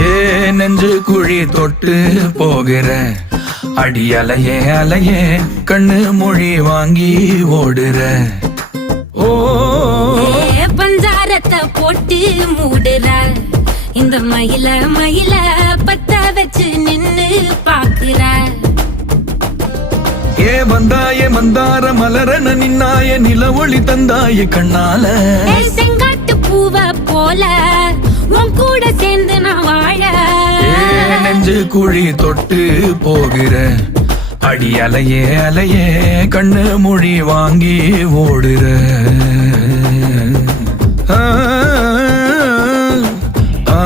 ஏ நெஞ்சு குழி தொட்டு போகிற அடி அலையே அலையே கண்ணு மொழி வாங்கி ஓடுற. ஓ பஞ்சாரத்தை போட்டு மூடுற இந்த மயில மயில பத்த வச்சு நின்னு பாக்குற. ஏ வந்தாய மந்தார மலரன நின்னாய நில ஒளி தந்தாய கண்ணால. செங்காட்டு பூவ போல உன் கூட சேர்ந்து நான் வாழ. நெஞ்சு குழி தொட்டு போகிற அடி அலையே அலையே கண்ணு மொழி வாங்கி ஓடுற. ஆ ஆ